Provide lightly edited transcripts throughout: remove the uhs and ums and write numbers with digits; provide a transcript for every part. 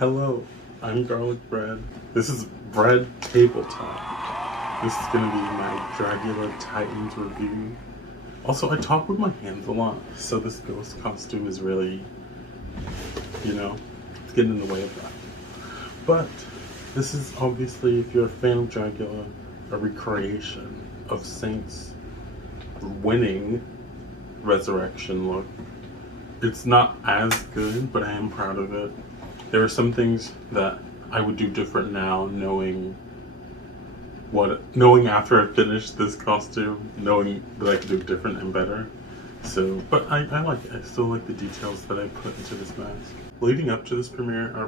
Hello, I'm Garlic Bread. This is Bread Table Talk. This is gonna be my Dragula Titans review. Also, I talk with my hands a lot, so this ghost costume is really, it's getting in the way of that. But this is obviously, if you're a fan of Dragula, a recreation of Saint's winning resurrection look. It's not as good, but I am proud of it. There are some things that I would do different now, knowing after I finished this costume, knowing that I could do it different and better. So, but I like it. I still like the details that I put into this mask. Leading up to this premiere, I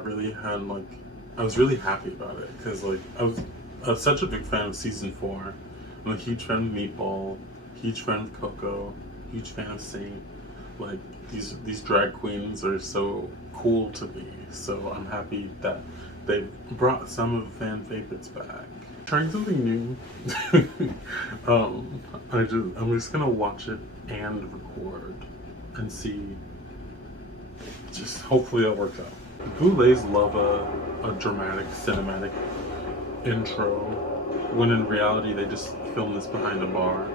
was really happy about it because I was such a big fan of season 4. I'm a huge fan of Meatball, huge fan of Coco, huge fan of Saint. Like these drag queens are so cool to me, so I'm happy that they brought some of the fan favorites back. Trying something new. I'm just gonna watch it and record and see. Just hopefully that works out. Boulets love a dramatic cinematic intro, when in reality they just film this behind a bar.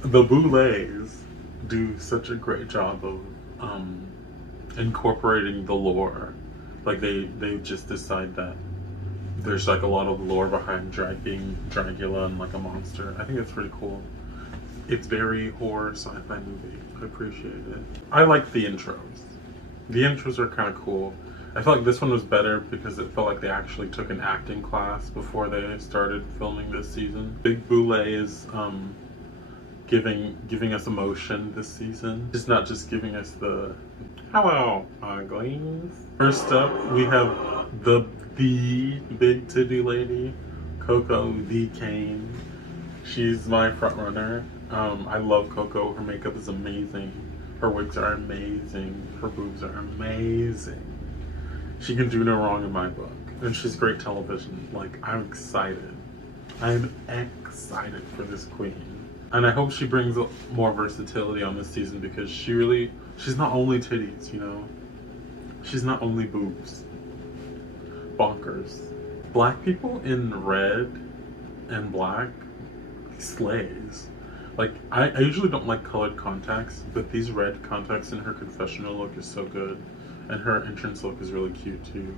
The Boulets do such a great job of incorporating the lore. Like they just decide that there's like a lot of lore behind being Dragula and like a monster. I think it's pretty cool. It's very horror sci-fi movie. I appreciate it. I like the intros. The intros are kind of cool. I felt like this one was better because it felt like they actually took an acting class before they started filming this season. Big Boulet is giving us emotion this season. It's not just giving us the hello uglies. First up, we have the big titty lady, Coco the Kane. She's my front runner. I love Coco. Her makeup is amazing. Her wigs are amazing. Her boobs are amazing. She can do no wrong in my book. And she's great television. Like, I'm excited. I'm excited for this queen. And I hope she brings more versatility on this season because she's not only titties, She's not only boobs. Bonkers. Black people in red and black slays. Like, I usually don't like colored contacts, but these red contacts in her confessional look is so good. And her entrance look is really cute too.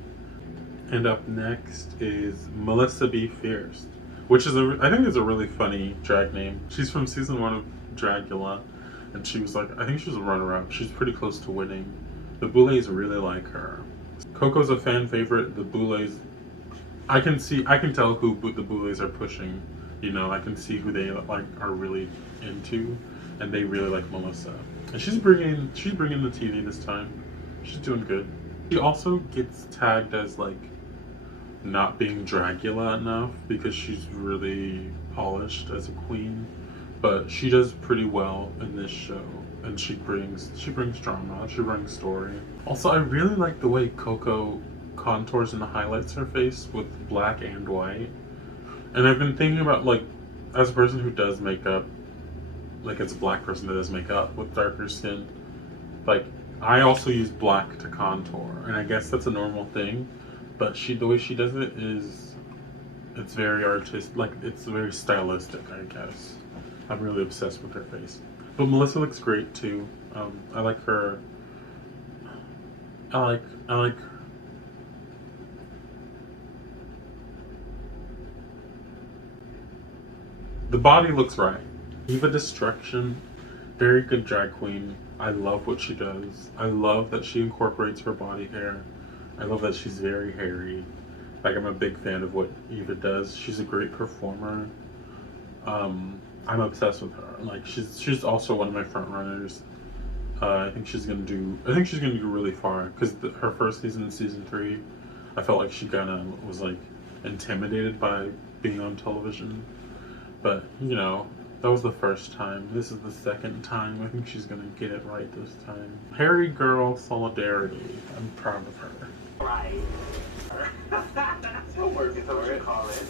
And up next is Melissa B. Fierce, which is I think is a really funny drag name. She's from season 1 of Dragula, and she was I think she was a runner-up. She's pretty close to winning. The Boulets really like her. Coco's a fan favorite. The Boulets, I can tell who the Boulets are pushing. I can see who they are really into, and they really like Melissa. And she's bringing the TV this time. She's doing good. She also gets tagged as not being Dragula enough because she's really polished as a queen, but she does pretty well in this show, and she brings drama, she brings story. Also, I really like the way Coco contours and highlights her face with black and white. And I've been thinking about as a person who does makeup, as a black person that does makeup with darker skin, I also use black to contour, and I guess that's a normal thing. But the way she does it it's very artistic, it's very stylistic, I guess. I'm really obsessed with her face. But Melissa looks great too. I like her. I like. The body looks right. Eva Destruction, very good drag queen. I love what she does. I love that she incorporates her body hair. I love that she's very hairy. I'm a big fan of what Eva does. She's a great performer. I'm obsessed with her. She's also one of my front runners. I think she's gonna do really far because her first season in season 3, I felt like she kind of was intimidated by being on television. But that was the first time. This is the second time. I think she's gonna get it right this time. Hairy girl solidarity. I'm proud of her. Right. Don't work is what you call it.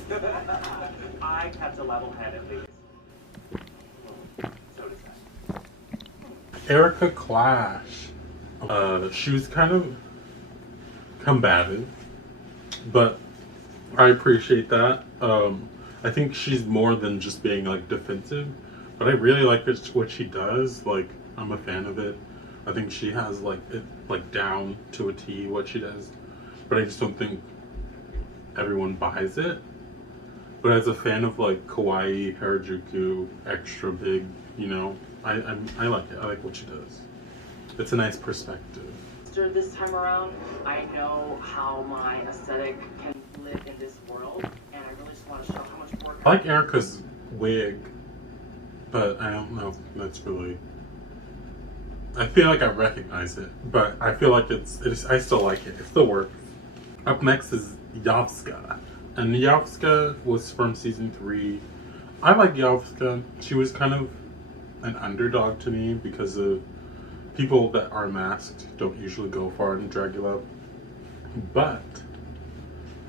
I kept a level head at least. So does that. Erica Clash. She was kind of combative But I appreciate that. I think she's more than just being like defensive, but I really like what she does. Like, I'm a fan of it. I think she has like it like down to a T what she does, but I just don't think everyone buys it. But as a fan of like kawaii Harajuku, extra big, you know, I like it. I like what she does. It's a nice perspective. This time around, I know how my aesthetic can live in this world, and I really just want to show how much work. I like Erica's wig, but I don't know if that's really. I feel like I recognize it, but I feel like it's I still like it. It still works. Up next is Yovska. And Yovska was from season 3. I like Yovska. She was kind of an underdog to me because of people that are masked don't usually go far in Dragula. But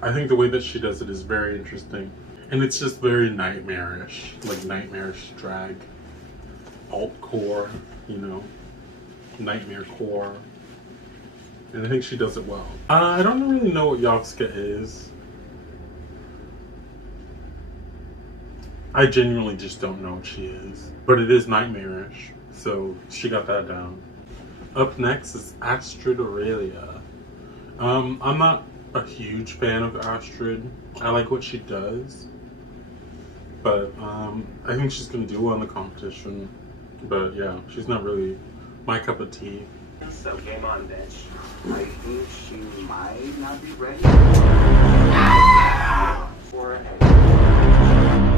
I think the way that she does it is very interesting. And it's just very nightmarish. Like nightmarish drag. Alt-core, you know. Nightmare core. And I think she does it well. I don't really know what Yovska is. I genuinely just don't know what she is. But it is nightmarish. So she got that down. Up next is Astrid Aurelia. I'm not a huge fan of Astrid. I like what she does. But I think she's going to do well in the competition. But yeah, she's not really my cup of tea. So game on, bitch. I think she might not be ready. For a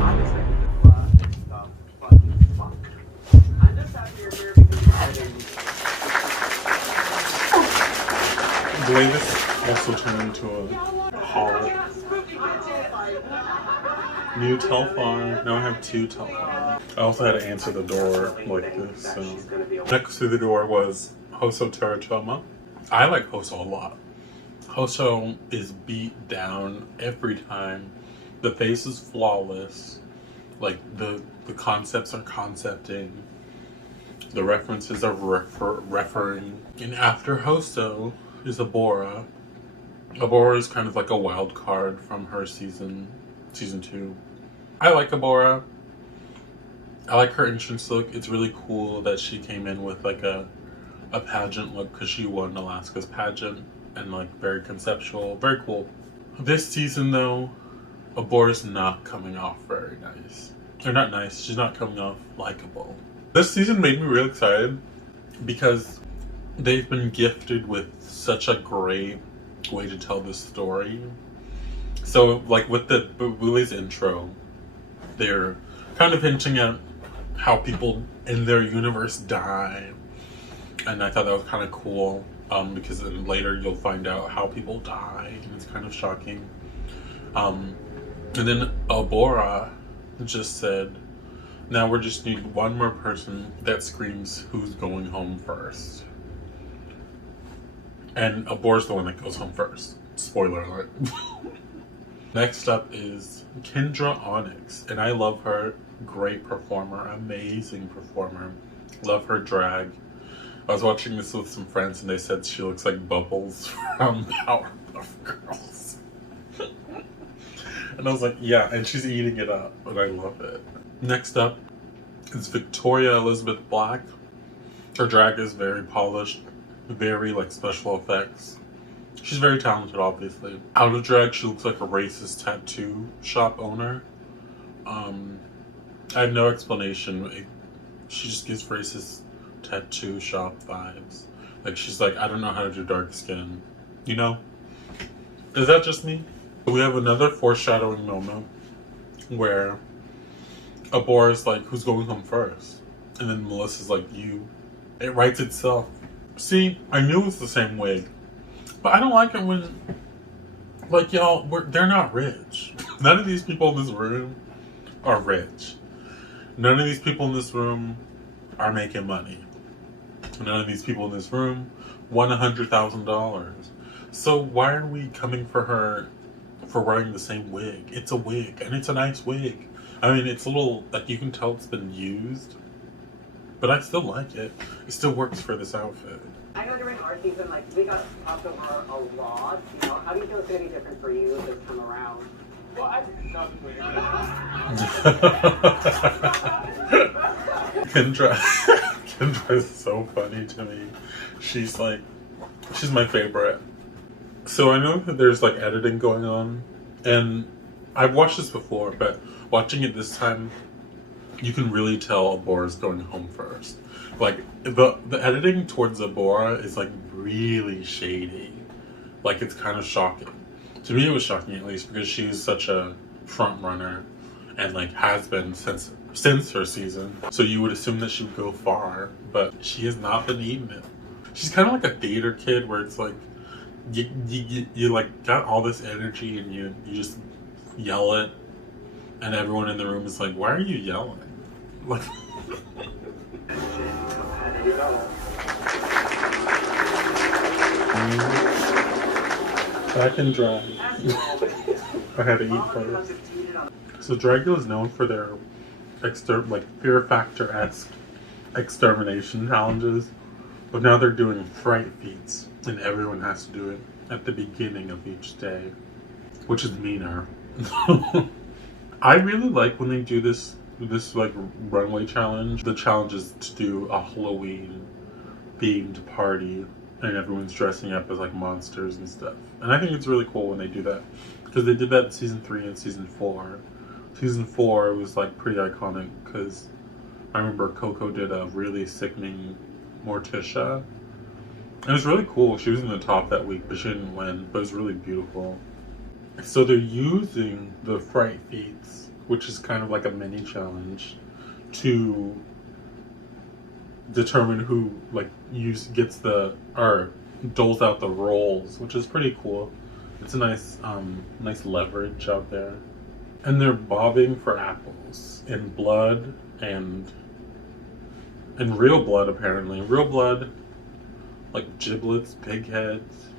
I'm expecting the fucking fuck. I'm just happy you're here because The way this also turned into a haul. New Telfar. Now I have 2 Telfar. I also had to answer the door like this. So next to the door was Hoso Teratoma. I like Hoso a lot. Hoso is beat down every time. The face is flawless. Like the concepts are concepting. The references are referring. And after Hoso is Abora. Abora is kind of like a wild card from her season 2. I like Abora. I like her entrance look. It's really cool that she came in with like a pageant look because she won Alaska's pageant, and like very conceptual, very cool. This season though, Abora's not coming off very nice. Or not nice, she's not coming off likable. This season made me real excited because they've been gifted with such a great way to tell this story. So like with the Buli's intro, they're kind of hinting at how people in their universe die. And I thought that was kind of cool because then later you'll find out how people die, and it's kind of shocking. And then Abora just said, now we just need one more person that screams who's going home first. And Abora's the one that goes home first. Spoiler alert. Next up is Kendra Onyx, and I love her. Great performer, amazing performer. Love her drag. I was watching this with some friends and they said she looks like Bubbles from Powerpuff Girls. And I was like, yeah, and she's eating it up, and I love it. Next up is Victoria Elizabeth Black. Her drag is very polished, very like special effects. She's very talented, obviously. Out of drag, she looks like a racist tattoo shop owner. I have no explanation. She just gives racist tattoo shop vibes. Like, she's like, I don't know how to do dark skin. You know? Is that just me? We have another foreshadowing moment where Abora's like, who's going home first? And then Melissa's like, you. It writes itself. See, I knew it was the same wig. But I don't like it when, like, y'all, they're not rich. None of these people in this room are rich. None of these people in this room are making money. None of these people in this room won $100,000. So why are we coming for her for wearing the same wig? It's a wig, and it's a nice wig. I mean, it's a little, like, you can tell it's been used. But I still like it. It still works for this outfit. I know during our season, like, we got talked over a lot, you know. How do you feel it's going to be different for you this time around? Well, I think nothing. Kendra is so funny to me. She's my favorite. So I know that there's like editing going on, and I've watched this before, but watching it this time, you can really tell Abora's going home first. Like the editing towards Abora is like really shady. Like it's kind of shocking. To me, it was shocking at least because she's such a front runner, and like has been since her season. So you would assume that she would go far, but she has not been eating it. She's kind of like a theater kid where it's like you like got all this energy and you just yell it, and everyone in the room is like, why are you yelling? Like back and dry. I had to eat first. So Dragula is known for their Fear Factor-esque extermination challenges, but now they're doing fright feats, and everyone has to do it at the beginning of each day, which is meaner. I really like when they do this like runway challenge. The challenge is to do a Halloween themed party, and everyone's dressing up as like monsters and stuff. And I think it's really cool when they do that, because they did that in season 3 and season 4. Season 4 was like pretty iconic because I remember Coco did a really sickening Morticia. It was really cool. She was in the top that week, but she didn't win. But it was really beautiful. So they're using the fright feats, which is kind of like a mini challenge, to determine who gets the or doles out the rolls, which is pretty cool. It's a nice leverage out there. And they're bobbing for apples in blood and real blood, apparently. Real blood, like giblets, pig heads,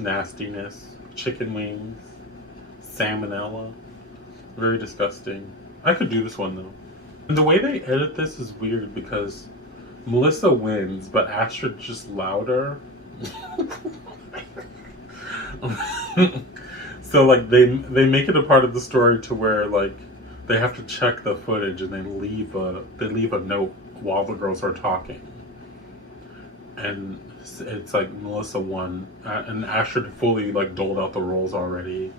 nastiness, chicken wings, salmonella. Very disgusting. I could do this one though. And the way they edit this is weird because Melissa wins, but Astrid's just louder. So like they make it a part of the story to where like they have to check the footage and they leave a note while the girls are talking. And it's like Melissa won, and Astrid fully like doled out the rolls already,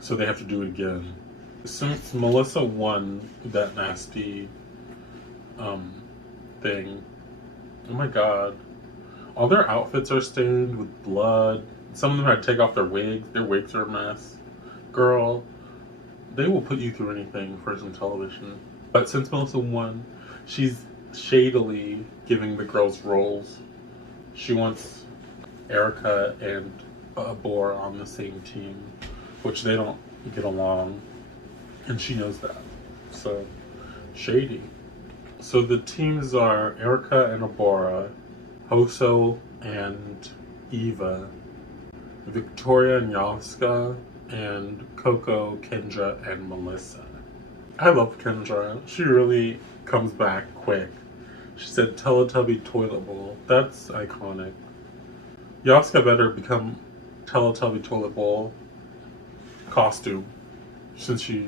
so they have to do it again. Since Melissa won that nasty thing, oh my god, all their outfits are stained with blood. Some of them had to take off their wigs. Their wigs are a mess. Girl, they will put you through anything for some television. But since Melissa won, she's shadily giving the girls roles. She wants Erica and Abora on the same team, which they don't get along, and she knows that. So, shady. So the teams are Erica and Abora, Hoso and Eva, Victoria and Yaska, and Coco, Kendra, and Melissa. I love Kendra. She really comes back quick. She said Teletubby toilet bowl. That's iconic. Yaska better become Teletubby toilet bowl costume, since she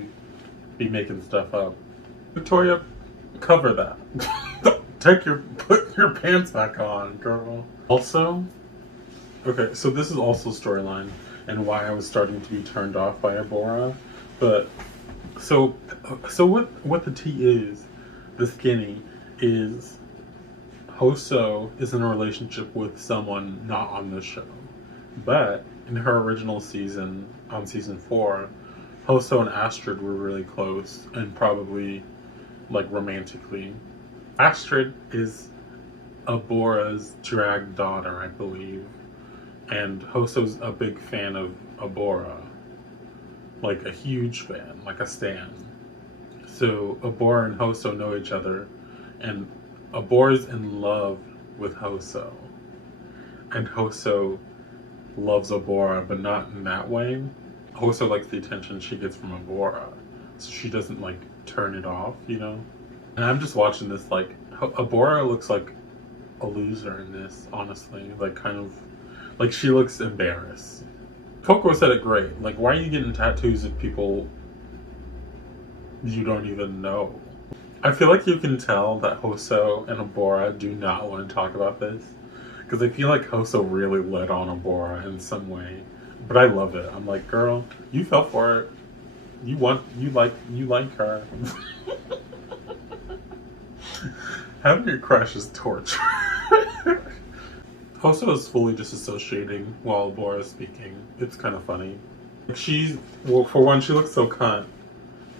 be making stuff up. Victoria, cover that. Put your pants back on, girl. Also, okay, so this is also storyline and why I was starting to be turned off by Abora. But so what the tea is, the skinny, is Hoso is in a relationship with someone not on this show. But in her original season, on season 4, Hoso and Astrid were really close and probably like romantically. Astrid is Abora's drag daughter, I believe. And Hoso's a big fan of Abora. Like a huge fan, like a stan. So Abora and Hoso know each other, and Abora's in love with Hoso. And Hoso loves Abora, but not in that way. Hoso likes the attention she gets from Abora, so she doesn't like turn it off, you know? And I'm just watching this like, Abora looks like a loser in this, honestly. Like, kind of, like, she looks embarrassed. Coco said it great. Like, why are you getting tattoos of people you don't even know? I feel like you can tell that Hoso and Abora do not want to talk about this. Because I feel like Hoso really led on Abora in some way. But I love it. I'm like, girl, you fell for it. You like her. Having your crush is torture. Hoso is fully disassociating while Abora is speaking. It's kind of funny. Like well, for one, she looks so cunt.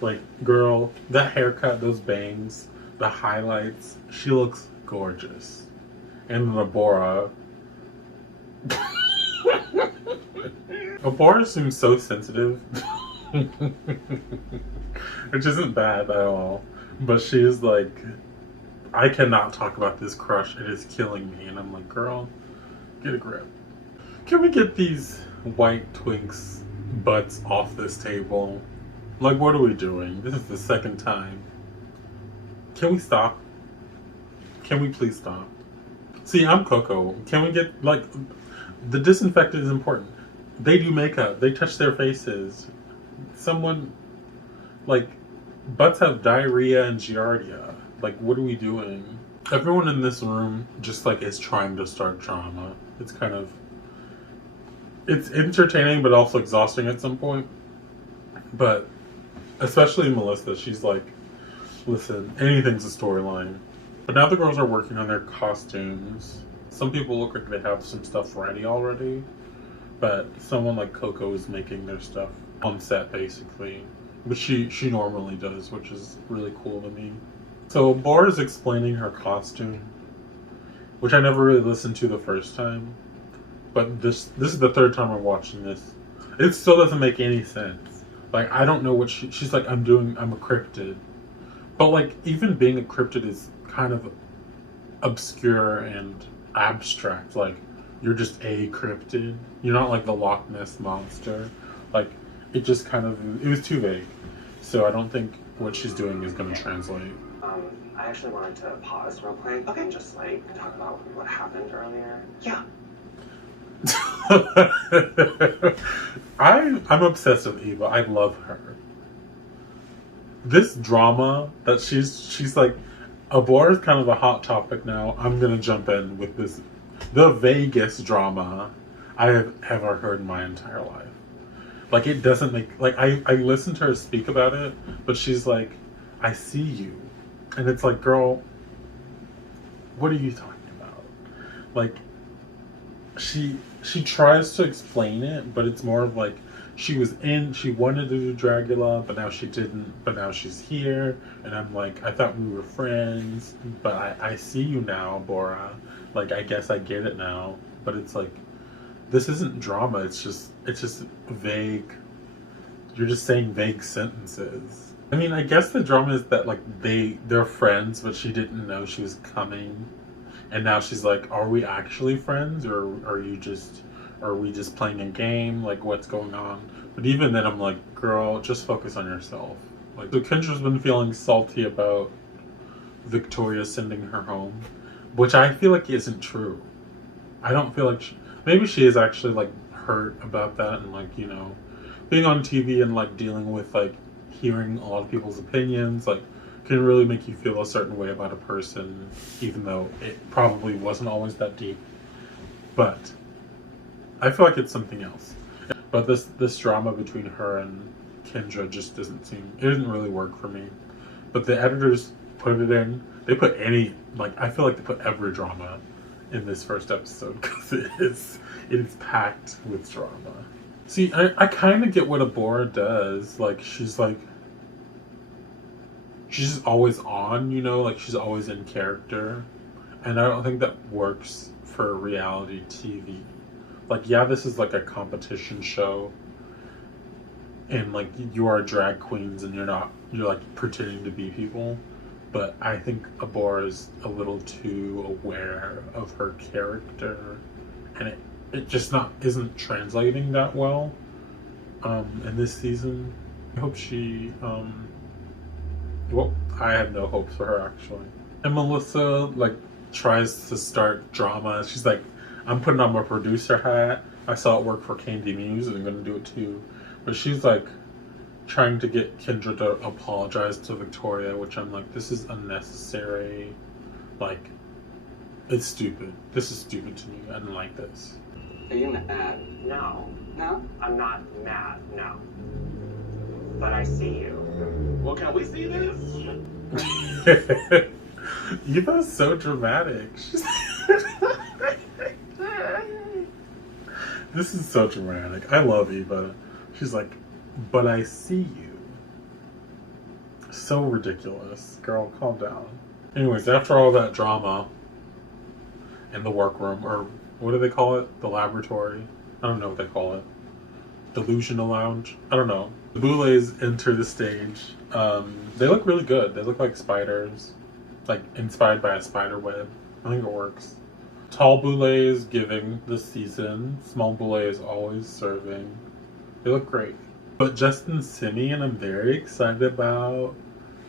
Like, girl, that haircut, those bangs, the highlights, she looks gorgeous. And then Abora. Abora seems so sensitive. Which isn't bad at all. But she's like, I cannot talk about this crush. It is killing me. And I'm like, girl, get a grip. Can we get these white twinks butts off this table? Like, what are we doing? This is the second time. Can we stop? Can we please stop? See, I'm Coco. Can we get, like, the disinfectant is important. They do makeup. They touch their faces. Someone, like, butts have diarrhea and giardia. Like, what are we doing? Everyone in this room just, like, is trying to start drama. It's kind of, it's entertaining but also exhausting at some point. But especially Melissa, she's like, listen, anything's a storyline. But now the girls are working on their costumes. Some people look like they have some stuff ready already. But someone like Coco is making their stuff on set, basically. Which she normally does, which is really cool to me. So Bora's explaining her costume, which I never really listened to the first time. But this is the third time I'm watching this. It still doesn't make any sense. Like, I don't know what she's like, I'm a cryptid. But, like, even being a cryptid is kind of obscure and abstract. Like, you're just a cryptid. You're not like the Loch Ness Monster. Like, it just kind of, it was too vague. So I don't think what she's doing is going to translate. I actually wanted to pause real quick. Okay. And just, like, talk about what happened earlier. Yeah. I'm obsessed with Eva. I love her. This drama that she's like, Abora is kind of a hot topic now. I'm gonna jump in with this, the Vegas drama I have ever heard in my entire life. Like, it doesn't make, like, I listened to her speak about it, but she's like, I see you. And it's like, girl, what are you talking about? Like, she tries to explain it, but it's more of like, she wanted to do Dragula, but now she didn't, but now she's here, and I'm like, I thought we were friends, but I see you now, Bora. Like, I guess I get it now. But it's like, this isn't drama, it's just vague. You're just saying vague sentences. I mean, I guess the drama is that, like, they're friends, but she didn't know she was coming. And now she's like, are we actually friends, or are we just playing a game? Like, what's going on? But even then, I'm like, girl, just focus on yourself. Like, so Kendra's been feeling salty about Victoria sending her home, which I feel like isn't true. I don't feel like maybe she is actually, like, hurt about that, and, like, you know, being on TV and, like, dealing with, like, hearing a lot of people's opinions, like, can really make you feel a certain way about a person, even though it probably wasn't always that deep. But I feel like it's something else. But this drama between her and Kendra just it didn't really work for me. But the editors put it in. They put I feel like they put every drama in this first episode, because it is packed with drama. See, I kind of get what Abora does. Like, she's just always on, you know, like, she's always in character. And I don't think that works for reality TV. Like, yeah, this is like a competition show, and, like, you are drag queens and you're like pretending to be people. But I think Abora is a little too aware of her character, and it just isn't translating that well in this season. I hope she well, I have no hopes for her, actually. And Melissa, like, tries to start drama. She's like, I'm putting on my producer hat. I saw it work for Candy Muse and I'm gonna do it too. But she's like trying to get Kendra to apologize to Victoria, which I'm like, this is unnecessary. Like, it's stupid. This is stupid to me. I didn't like this. Are you mad? No, No? I'm not mad, no. But I see you. Well, can we see this? Eva's so dramatic. This is so dramatic. I love Eva. She's like, but I see you. So ridiculous. Girl, calm down. Anyways, after all that drama in the workroom, or what do they call it? The laboratory? I don't know what they call it. Delusional lounge? I don't know. The Boulets enter the stage. They look really good. They look like spiders. Like inspired by a spider web. I think it works. Tall Boulets giving the season. Small Boulets always serving. They look great. But Justin Simeon, I'm very excited about.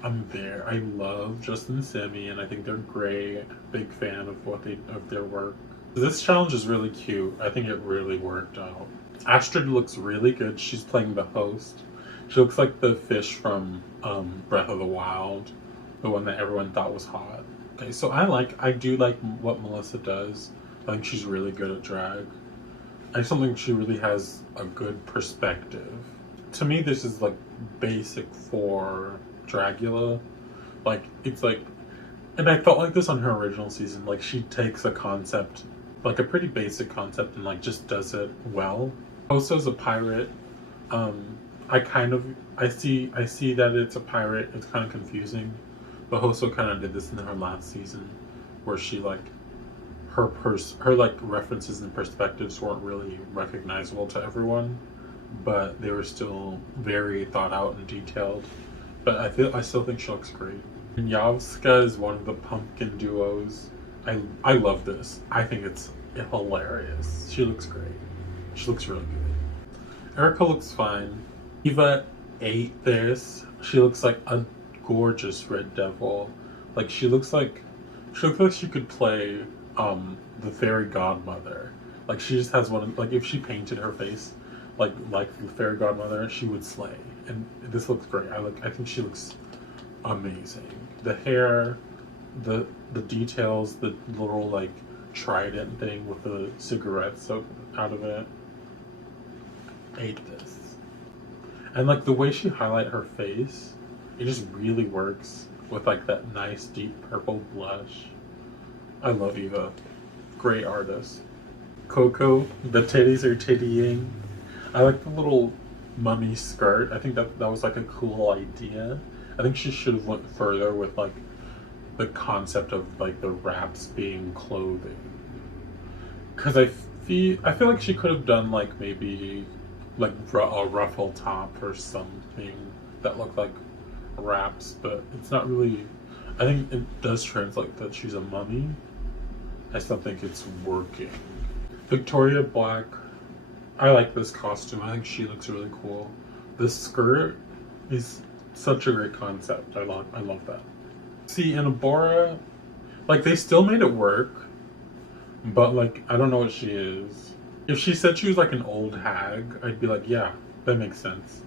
I love Justin Simeon. I think they're great. Big fan of their work. This challenge is really cute. I think it really worked out. Astrid looks really good. She's playing the host. She looks like the fish from Breath of the Wild, the one that everyone thought was hot. Okay, so I do like what Melissa does. I think she's really good at drag. I just don't think she really has a good perspective. To me, this is like basic for Dragula. Like, it's like, and I felt like this on her original season. Like, she takes a concept, like a pretty basic concept, and like just does it well. Hoso's a pirate. I see that it's a pirate. It's kind of confusing, but Hoso kind of did this in her last season, where she like her like references and perspectives weren't really recognizable to everyone, but they were still very thought out and detailed. But I still think she looks great. Yavska is one of the pumpkin duos. I love this. I think it's hilarious. She looks great. She looks really good. Erica looks fine. Eva ate this. She looks like a gorgeous red devil. Like she looks like she could play the fairy godmother. Like she just has one. Like if she painted her face like the fairy godmother, she would slay. And this looks great. I think she looks amazing. The hair, the details, the little like trident thing with the cigarette soaked out of it. Ate this. And like the way she highlight her face, it just really works with like that nice deep purple blush. I love Eva. Great artist. Coco, the titties are tittying. I like the little mummy skirt. I think that was like a cool idea. I think she should have went further with like the concept of like the wraps being clothing. Cause I feel like she could have done like maybe like a ruffle top or something that looked like wraps, but it's not really. I think it does translate that she's a mummy. I still think it's working. Victoria Black. I like this costume. I think she looks really cool. This skirt is such a great concept. I love that. See, in Abora, like they still made it work, but like I don't know what she is. If she said she was like an old hag, I'd be like, yeah, that makes sense.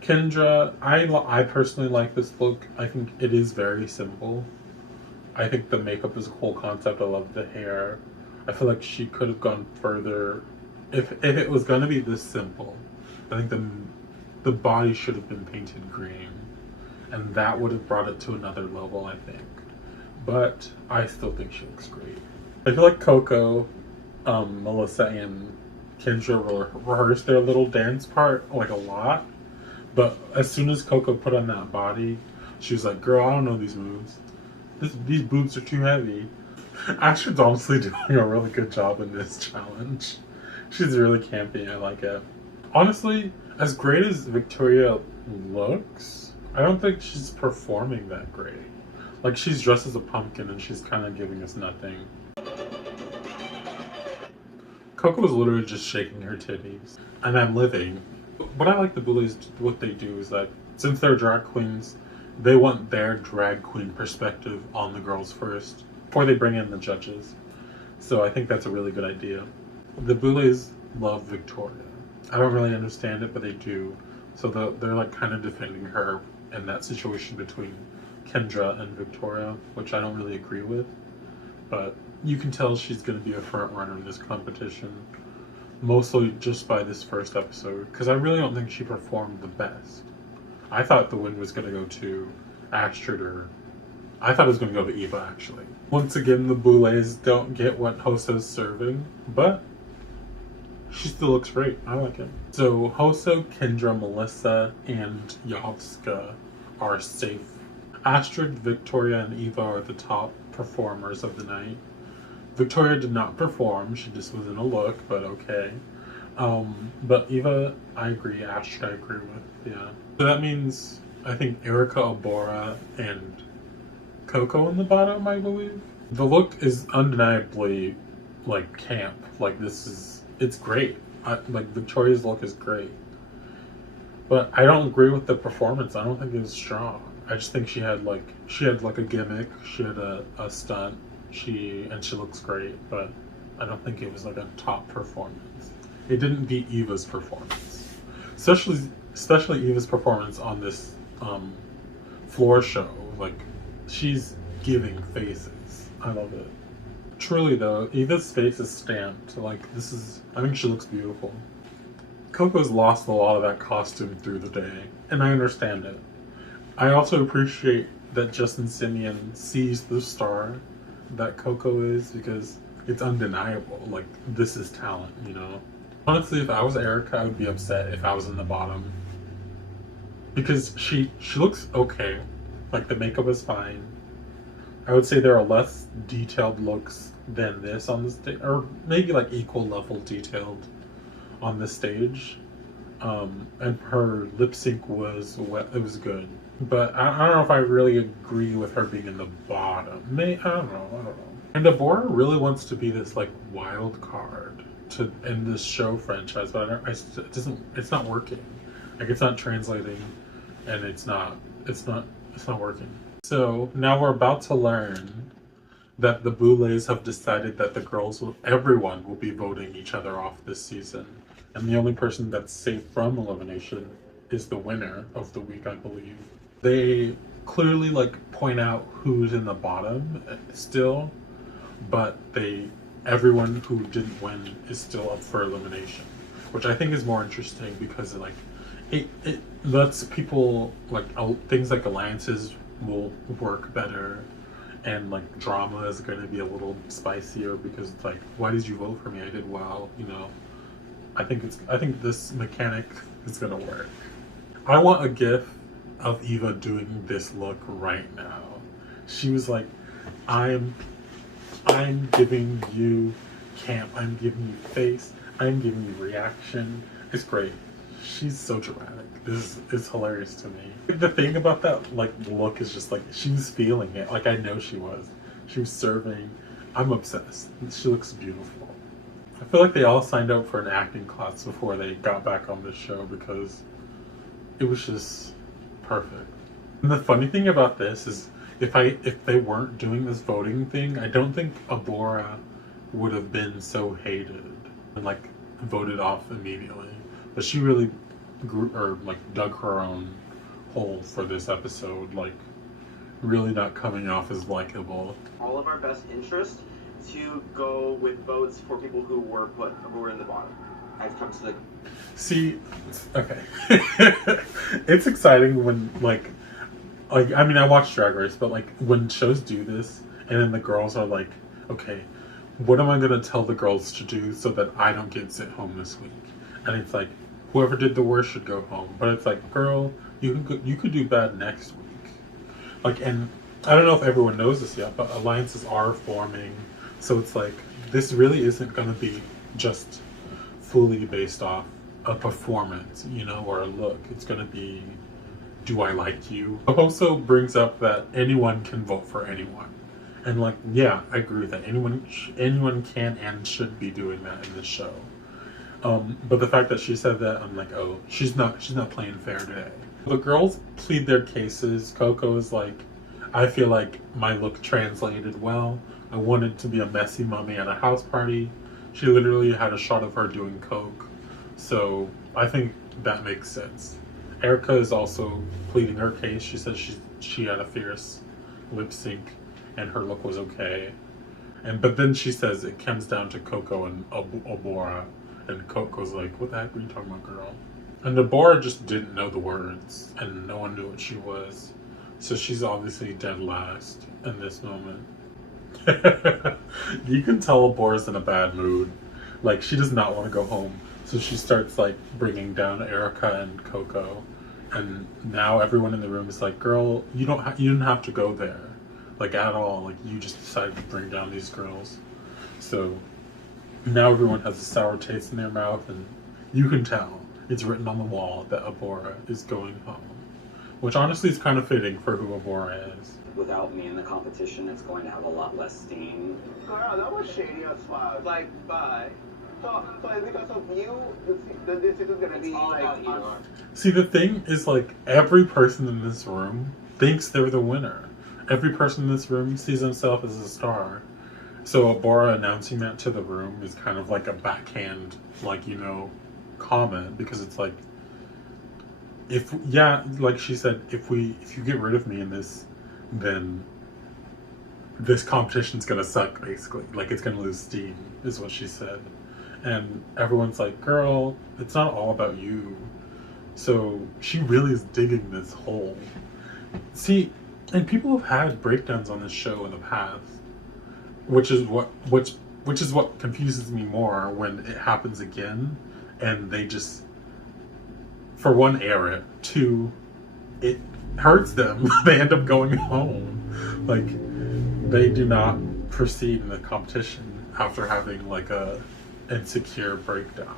Kendra, I personally like this look. I think it is very simple. I think the makeup is a cool concept. I love the hair. I feel like she could have gone further. If it was gonna be this simple, I think the body should have been painted green, and that would have brought it to another level, I think. But I still think she looks great. I feel like Coco, Melissa, and Kendra rehearsed their little dance part like a lot, but as soon as Coco put on that body, she was like, "Girl, I don't know these moves. These boobs are too heavy." Astrid's honestly doing a really good job in this challenge. She's really campy. I like it. Honestly, as great as Victoria looks, I don't think she's performing that great. Like, she's dressed as a pumpkin and she's kind of giving us nothing. Coco was literally just shaking her titties. And I'm living. What I like the Boulets, what they do is that since they're drag queens, they want their drag queen perspective on the girls first. before they bring in the judges. So I think that's a really good idea. The Boulets love Victoria. I don't really understand it, but they do. So they're like kind of defending her in that situation between Kendra and Victoria, which I don't really agree with. But you can tell she's going to be a front runner in this competition, mostly just by this first episode, because I really don't think she performed the best. I thought the win was going to go to Astrid, or I thought it was going to go to Eva, actually. Once again, the Boulets don't get what Hoso's serving, but she still looks great. I like it. So Hoso, Kendra, Melissa, and Yovska are safe. Astrid, Victoria, and Eva are the top performers of the night. Victoria did not perform. She just was in a look, but okay. But Eva, I agree. Astrid, I agree with. Yeah. So that means I think Erica, Abora, and Coco in the bottom, I believe. The look is undeniably like camp. Like it's great. Like Victoria's look is great. But I don't agree with the performance. I don't think it was strong. I just think she had like a gimmick. She had a stunt. She looks great, but I don't think it was like a top performance. It didn't beat Eva's performance, especially Eva's performance on this floor show. Like, she's giving faces. I love it. Truly though, Eva's face is stamped. Like, I think she looks beautiful. Coco's lost a lot of that costume through the day, and I understand it. I also appreciate that Justin Simeon sees the star that Coco is, because it's undeniable. Like, this is talent, you know? Honestly, if I was Erica, I would be upset if I was in the bottom. Because she looks okay. Like, the makeup is fine. I would say there are less detailed looks than this on the stage, or maybe like equal level detailed on the stage. And her lip sync was good. But I don't know if I really agree with her being in the bottom. I don't know. And Deborah really wants to be this like wild card in this show franchise, but it's not working. Like, it's not translating, and it's not working. So now we're about to learn that the Boulets have decided that everyone will be voting each other off this season, and the only person that's safe from elimination is the winner of the week, I believe. They clearly like point out who's in the bottom still, but everyone who didn't win is still up for elimination, which I think is more interesting, because it lets people things like alliances will work better, and like drama is going to be a little spicier, because it's like, why did you vote for me? I did well, you know. I think this mechanic is going to work. I want a gif of Eva doing this look right now. She was like, I'm giving you camp, I'm giving you face, I'm giving you reaction. It's great. She's so dramatic. This is hilarious to me. The thing about that like look is just like, she was feeling it. Like, I know she was. She was serving. I'm obsessed. She looks beautiful. I feel like they all signed up for an acting class before they got back on this show, because it was just perfect. And the funny thing about this is, if they weren't doing this voting thing, I don't think Abora would have been so hated and like voted off immediately. But she really dug her own hole for this episode, like really not coming off as likable. All of our best interest to go with votes for people who were in the bottom. I've come to the... See, okay. It's exciting when I mean, I watch Drag Race, but like when shows do this, and then the girls are like, okay, what am I gonna tell the girls to do so that I don't get sent home this week? And it's like, whoever did the worst should go home. But it's like, girl, you could do bad next week. Like, and I don't know if everyone knows this yet, but alliances are forming. So it's like, this really isn't gonna be just fully based off a performance, you know, or a look. It's gonna be, do I like you? It also brings up that anyone can vote for anyone. And like, yeah, I agree with that. Anyone can and should be doing that in this show. But the fact that she said that, I'm like, oh, she's not playing fair today. The girls plead their cases. Coco is like, I feel like my look translated well. I wanted to be a messy mummy at a house party. She literally had a shot of her doing coke. So I think that makes sense. Erica is also pleading her case. She says she had a fierce lip sync and her look was okay. But then she says it comes down to Coco and Abora. And Coco's like, what the heck are you talking about, girl? And Abora just didn't know the words and no one knew what she was. So she's obviously dead last in this moment. You can tell Abora's in a bad mood. Like, she does not want to go home. So she starts like bringing down Erica and Coco. And now everyone in the room is like, girl, you didn't have to go there. Like, at all. Like, you just decided to bring down these girls. So now everyone has a sour taste in their mouth, and you can tell it's written on the wall that Abora is going home. Which honestly is kind of fitting for who Abora is. Without me in the competition, it's going to have a lot less steam. Girl, that was shady as fuck. Like, bye. So it's because of you, this is gonna be like... See, the thing is, like, every person in this room thinks they're the winner. Every person in this room sees himself as a star. So Abora announcing that to the room is kind of like a backhand, like, you know, comment, because it's like, like she said, if you get rid of me in this, then this competition's gonna suck, basically. Like, it's gonna lose steam, is what she said. And everyone's like, girl, it's not all about you. So she really is digging this hole. See, and people have had breakdowns on this show in the past, which is what confuses me more when it happens again, and they just, for one, air it. Two, it hurts them. They end up going home. Like, they do not proceed in the competition after having like a insecure breakdown.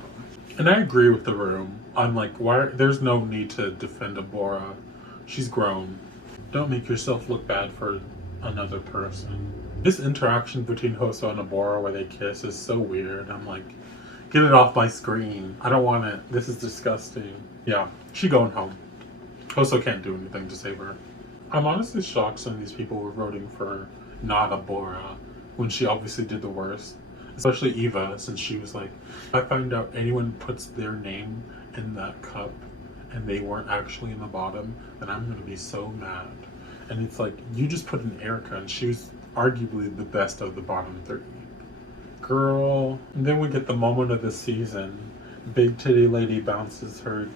And I agree with the room. I'm like, there's no need to defend Abora. She's grown. Don't make yourself look bad for another person. This interaction between Hoso and Abora where they kiss is so weird. I'm like, get it off my screen. I don't want it. This is disgusting. Yeah, she going home. Hoso can't do anything to save her. I'm honestly shocked some of these people were voting for not Abora when she obviously did the worst. Especially Eva, since she was like, if I find out anyone puts their name in that cup and they weren't actually in the bottom, then I'm gonna be so mad. And it's like, you just put in Erica and she was arguably the best of the bottom 3. Girl. And then we get the moment of the season. Big Titty Lady bounces her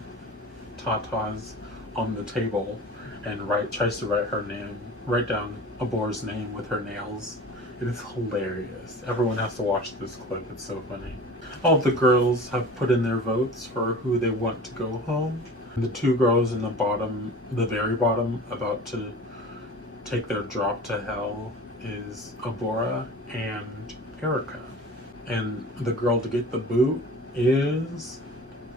tatas on the table and tries to write down Abora's name with her nails. It is hilarious. Everyone has to watch this clip. It's so funny. All the girls have put in their votes for who they want to go home. The 2 girls in the bottom, the very bottom, about to take their drop to hell is Abora and Erica. And the girl to get the boot is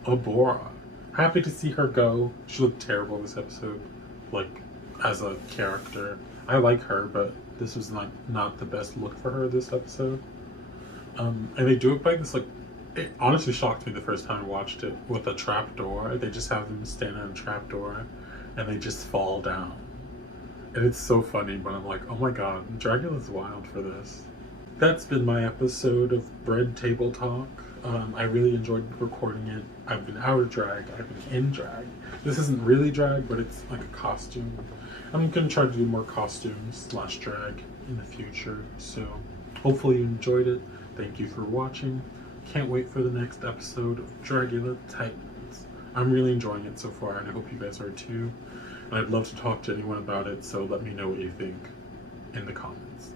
Abora. Happy to see her go. She looked terrible this episode, like, as a character. I like her, but this was not the best look for her this episode. And they do it by this, like, it honestly shocked me the first time I watched it, with a trap door. They just have them stand on a trap door and they just fall down. And it's so funny, but I'm like, oh my god, Dragula's wild for this. That's been my episode of Bread Table Talk. I really enjoyed recording it. I've been out of drag, I've been in drag. This isn't really drag, but it's like a costume. I'm gonna try to do more costumes / drag in the future. So hopefully you enjoyed it. Thank you for watching. Can't wait for the next episode of Dragula Titans. I'm really enjoying it so far, and I hope you guys are too. And I'd love to talk to anyone about it, so let me know what you think in the comments.